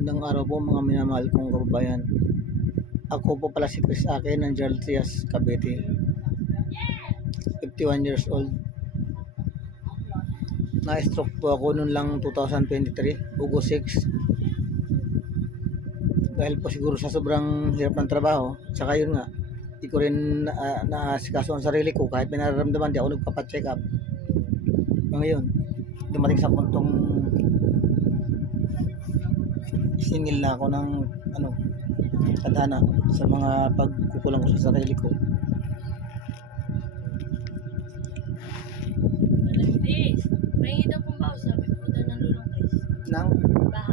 Magandang araw po mga minamahal kong kababayan. Ako po pala si Chris Ake ng Gerald Trias, Cavite. 51 years old. Na-stroke po ako noon lang 2023, August 6. Dahil po siguro sa sobrang hirap ng trabaho, saka yun nga, di ko rin naasikaso ang sarili ko kahit may nararamdaman, di ako nagpapacheck up. Ngayon, dumating sa puntong isingil na ako ng tadhana sa mga pagkukulang ko sa sarili ko. May daw pong bawas, sabi po daw ng lulong Chris. Nang? Baha.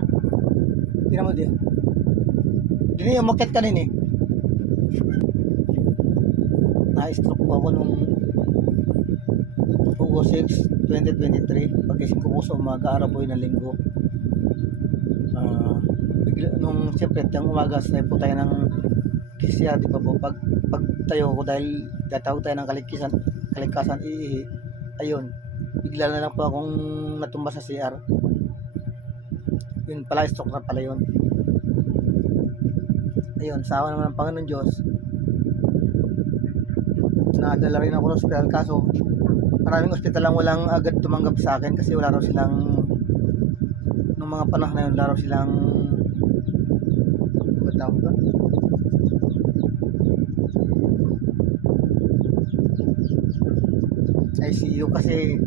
Tira mo diyan. Dini umakyat ka din eh. Na-stroke po ako nung August 6, 2023. Pagising ko po sa umaga, araw po yun ng linggo. Nung siyempre, yung umaga, sanay po tayo ng kisya, di ba po? Pag tayo ko dahil tatawag tayo ng kalikasan, ayun. Bigla na lang po akong natumba sa CR. Yun pala, stroke na pala yun. Ayun, sa awa naman ng Panginoon Diyos, nadala rin ako ng hospital, kaso maraming hospital lang walang agad tumanggap sa akin kasi wala raw silang, nung mga panahon na yun, wala raw silang tawag doon? ICU kasi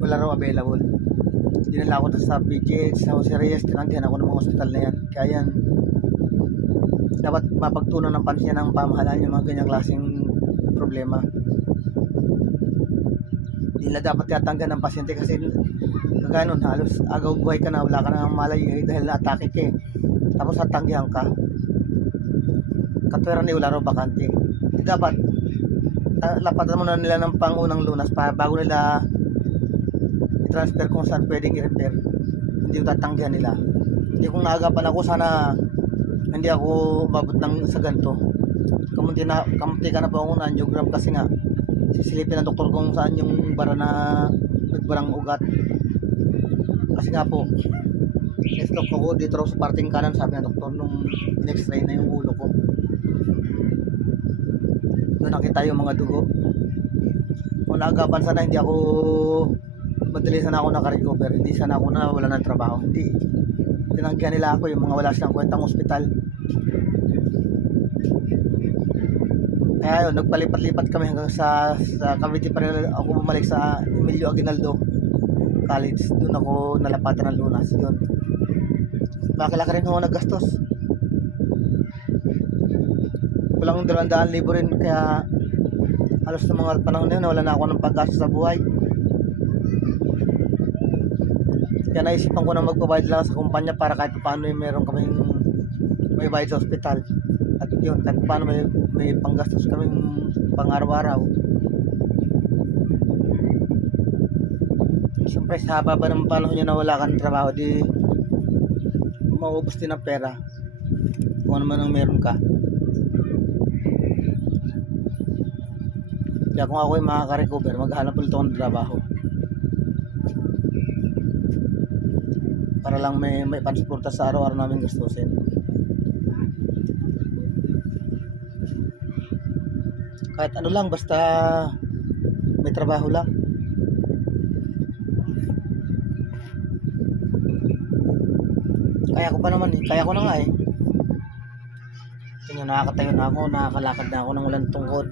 wala raw available. Dinala ako sa PGH, sa Jose Reyes, tinanggihan ako ng mga hospital na yan. Kaya yan, dapat mapagtunan ng pansin ng pamahalaan yung mga ganyang klaseng problema. Hindi na dapat tatanggan ng pasyente kasi kaganon, halos agaw buhay ka na, wala ka na malay dahil na-atake ka eh. Tapos tatanggihan ka. Katwiran wala raw bakante. Dapat lapatan mo na nila ng pangunang lunas para bago nila i-transfer kung saan pwedeng i-repair. Hindi yung tatanggihan nila. Hindi kung naagapan ako, sana hindi ako umabot ng sa ganito. Kamunti ka na po akong angiogram kasi nga sisilipin ng doktor kung saan yung bara na nagbarang ugat. Kasi nga po, na-stroke ako dito sa parting kanan, sabi ng doktor nung in-x-ray na yung ulo ko. Doon nakita yung mga dugo. Kung naagapan sana, hindi ako madali sana ako naka-recover, hindi sana ako wala ng trabaho. Hindi, tinanggihan nila ako, yung mga wala silang kwentang ospital. Kaya yun, nagpalipat-lipat kami hanggang sa Cavite pa rin ako bumalik sa Emilio Aguinaldo College. Doon ako nalapatan ng lunas. Yun, makilaki rin ako naggastos. Walang 200,000 rin, kaya halos sa mga panahon na yun, wala na ako ng paggastos sa buhay. Kaya naisipan ko na magbabayad lang sa kumpanya para kahit paano meron kaming may bayad sa ospital. At yun, kahit paano may panggastos kaming pang-araw-araw. Siyempre sa haba ng panahon nyo na wala kang trabaho, di maubos din ang pera kung ano man ang meron ka. Kaya kung ako ay makaka-recover, maghanap ulit ako ng trabaho para lang may pansuporta sa araw-araw namin gastusin. Kahit ano lang, basta may trabaho lang. Kaya ko pa naman eh, kaya ko na nga eh. Tingnan, nakakatayo na ako, nakakalakad na ako ng walang tungkod.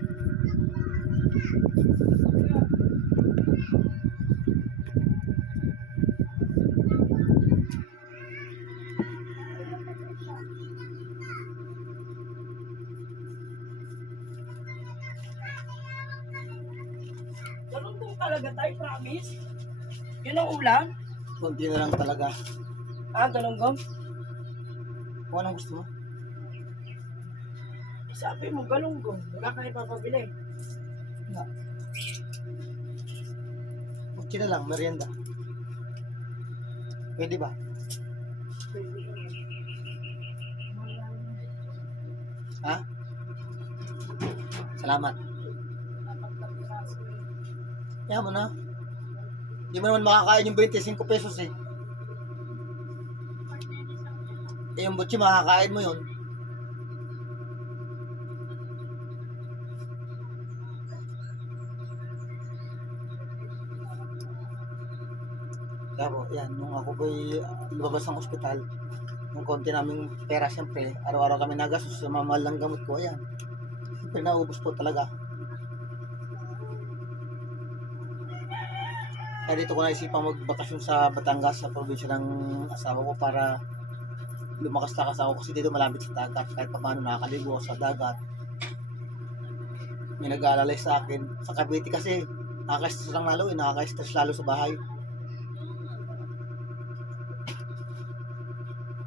Ganun po talaga tayo, promise. Yun ang ulam? Kunti na lang talaga. Ganun gom? Kung anong gusto mo? Sabi mo, galunggong. Wala ka ipapabili. Wala. Kunti na lang, merienda. Pwede ba? Ha? Salamat. Kaya mo na. Hindi mo naman makakain yung 25 pesos eh. Eh, yung butchi, makakain mo yun. Kaya po, yan, nung ako po'y lumabas ng ospital, yung konti naming pera, siyempre, araw-araw kami nagastos sa mamahal ng gamot ko, ayan. Siyempre, naubos po talaga. Kaya dito ko naisipang magbakasyon sa Batangas, sa probinsya ng asawa ko para lumakas-takas ako kasi dito malapit sa dagat. Kahit pa paano nakakaligo ako sa dagat. May nag-aalalay sa akin. Sa Cavite kasi, nakaka-stress lang lalo eh. Nakaka-stress lalo sa bahay.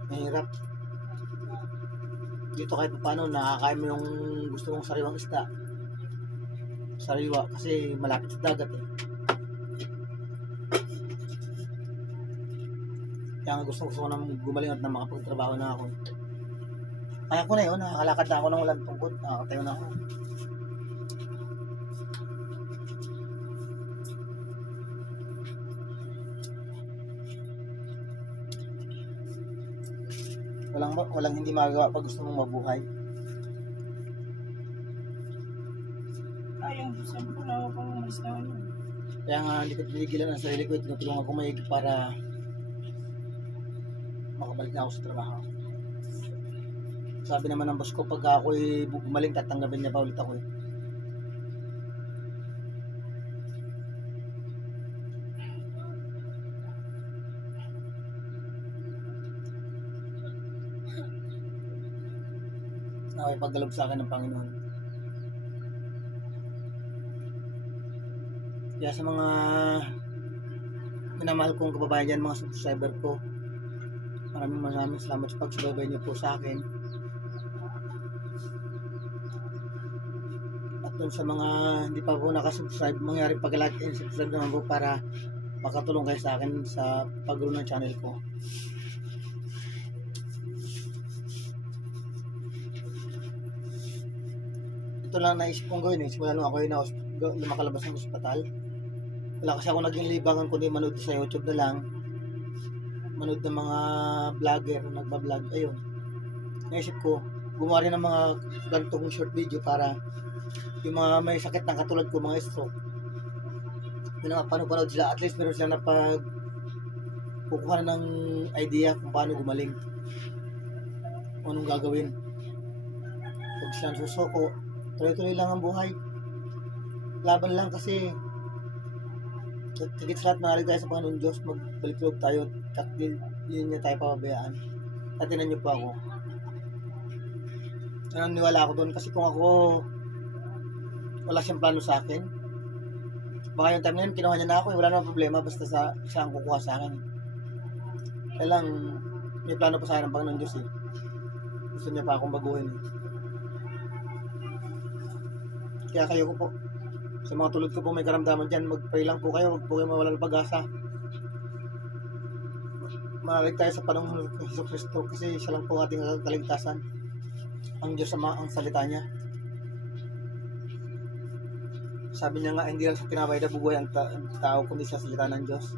Mahirap. Dito kahit pa paano nakakain mo yung gusto mong sariwang isda. Sariwa kasi malapit sa dagat eh. Kaya nga gusto ko nang gumaling at na makapagtrabaho na ako. Kaya ko na yun, nakakalakad na ako ng walang tungkod. Nakakatayo na ako. Walang hindi magagawa pag gusto mong mabuhay. Ayun, saan po na ako pang umalis na yun. Kaya nga hindi ko tinigilan ang sarili ko. Tinutulungan ko maigi para makabalik na ako sa trabaho. Sabi naman ng boss ko, pag ako'y gumaling, tatanggapin niya pa ulit ako eh. Nakipagdalog sa akin ng Panginoon. Kaya sa mga minamahal kong kababayan dyan, mga subscriber ko, maraming salamat sa pagsubaybay niyo po sa akin. At dun sa mga hindi pa po nakasubscribe, mangyari pag-like and subscribe naman po para makatulong kayo sa akin sa pag-grow ng channel ko. Ito lang naisip kong gawin eh. Simula nung ako yung makalabas ng ospital. Wala kasi ako naging libangan kundi manood sa YouTube na lang. Manood ng mga vlogger na nagbablog. Ayun. Naisip ko, gumawa rin ng mga gantong short video para yung mga may sakit ng katulad ko, mga stroke, yung napanood sila, at least meron sila napag kukuha ng idea kung paano gumaling. O anong gagawin. Huwag silang susuko. Tuloy-tuloy lang ang buhay. Laban lang kasi higit sa lahat manalig tayo sa Panginoon Diyos, magbalik-loob tayo at yun niya tayo papabayaan. At tinan niyo po ako. Naniniwala ako doon kasi kung ako wala siyang plano sa akin, baka yung time na yun kinuha niya na ako, wala namang problema basta siya ang kukuha sa akin. Kaya lang may plano pa sa akin ng Panginoon Diyos eh. Gusto niya pa akong baguhin eh. Kaya kayo ko po, sa mga tulad ko po may karamdaman dyan, mag-pray lang po kayo, huwag po kayo mawala ng pag-asa. Manalig tayo sa panahon ng Hesus Kristo kasi siya lang po ating kaligtasan. Ang Diyos Ama, ang salita niya. Sabi niya nga, hindi lang sa tinapay na bubuhay ang tao, kundi sa salita ng Diyos.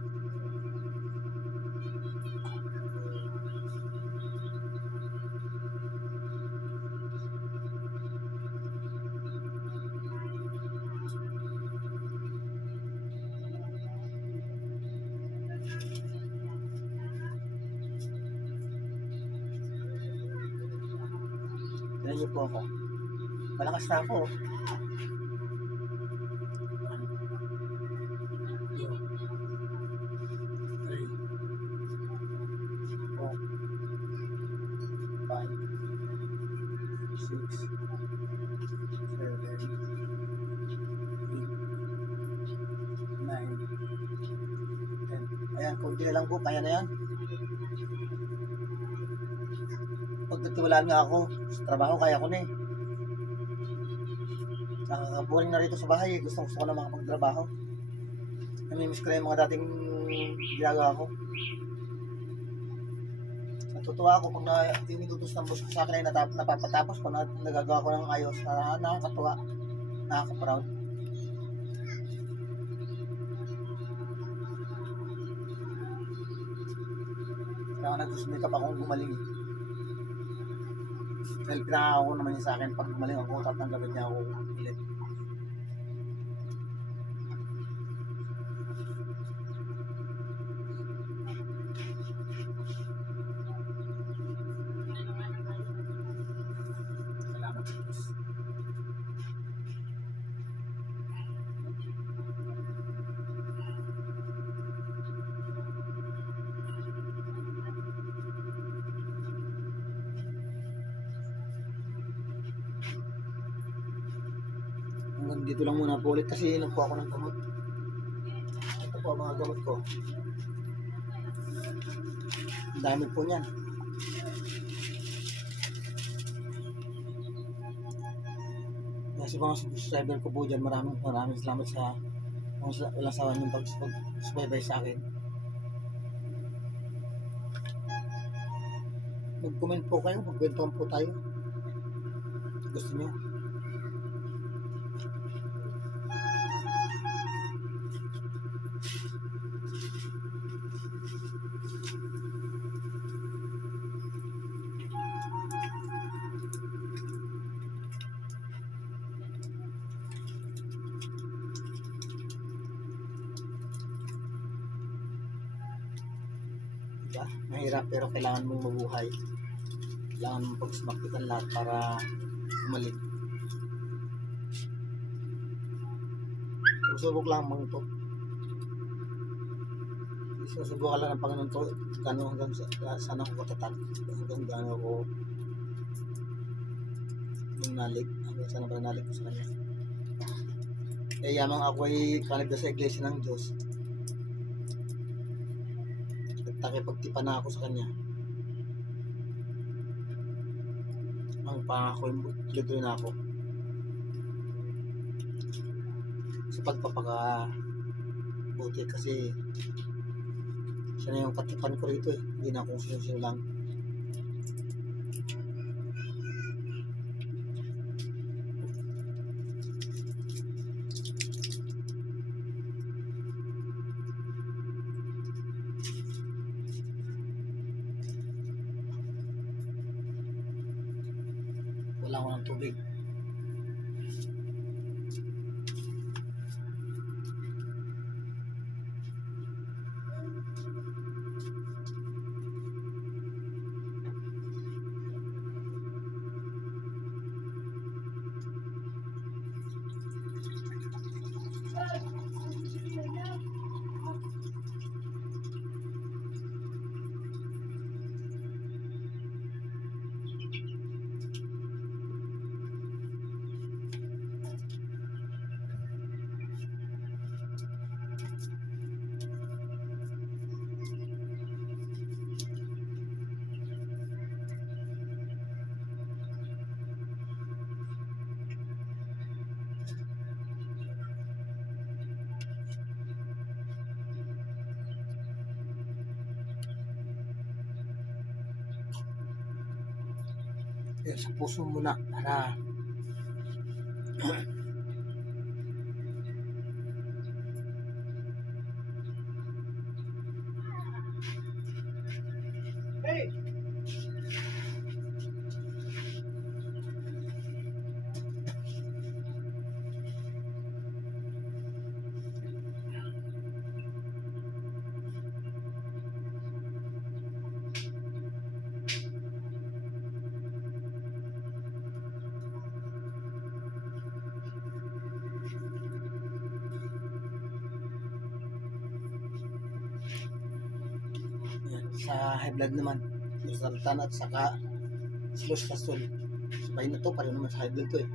Tignan niyo po ako. Malakas na ako. 5, 6, 7, 8, 9, 10. Ayan, konti na lang po, kaya na yan. Pag nagtiwalaan nga ako sa trabaho, kaya ko na eh. Nakakaboring na rito sa bahay eh. Gusto ko na makapagtrabaho. Namimiss ko na yung mga dating ginagawa ko. Natutuwa ako pag tinututos ng boss ko sa akin ay napapatapos ko na nagagawa ko ng ayos. Nakakatuwa. Nakaka-proud. Kaya nagsusumikap akong gumaling eh. Dahil pinangako naman niya sa akin, pag gumaling ako, tatanggapin niya ako ulit. Salamat sa Diyos. Hanggang dito lang muna po ulit kasi inom po ako ng gamot. Ito po ang mga gamot ko. Ang dami po niyan. Kasi mga subscriber ko po dyan, maraming salamat sa walang sawa niyong pag-subaybay sa akin. Mag-comment po kayo, magkwentuhan po tayo. Gusto niyo? Diba? Mahirap pero kailangan mong mabuhay. Kailangan mong pagsumaktikan lahat para umalig. Susubok lang mga ito. Susubukan lang ng Panginoon to. Gano'n hanggang saan ako katatag. Hanggang gano'n ako nalig. Hanggang saan ako nalig ko sa Kanya. Eh yamang ako ay kanagda sa iglesia ng Diyos. At takipagtipan na ako sa Kanya. Ang pangako ay tuloy na ako. Sa pagpapakabuti kasi siya na yung katipan ko rito eh. Hindi na akong sino-sino lang. Wala ko ng tubig. Eh, sa puso muna para Hey! yan, sa high blood naman. Losartan at saka Silostazol. Sabay na to, pareho naman sa high blood to eh.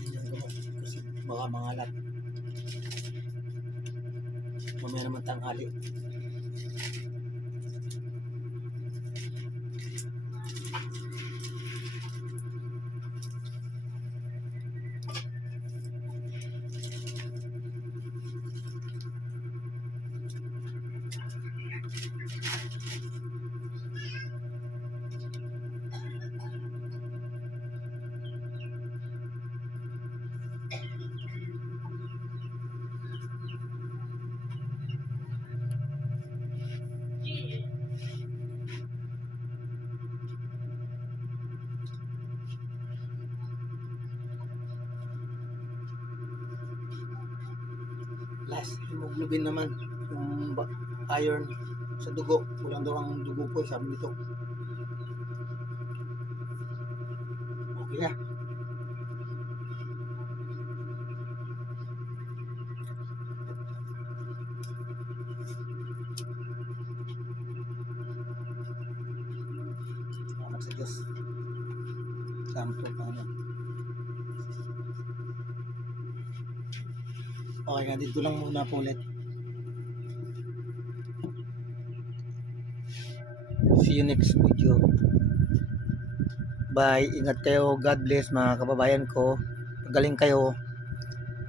Ito yung gamot kasi baka mangalat. Mamaya naman tanghali. Last, hemoglobin naman. Yung iron sa dugo. Kulang daw ang dugo ko, sabi nito. Okay na. Salamat sa Diyos. Sampo pa na. Okay nga, dito lang muna po ulit. See you next video. Bye. Ingat kayo. God bless mga kababayan ko. Pagaling kayo.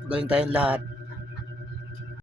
Pagaling tayong lahat.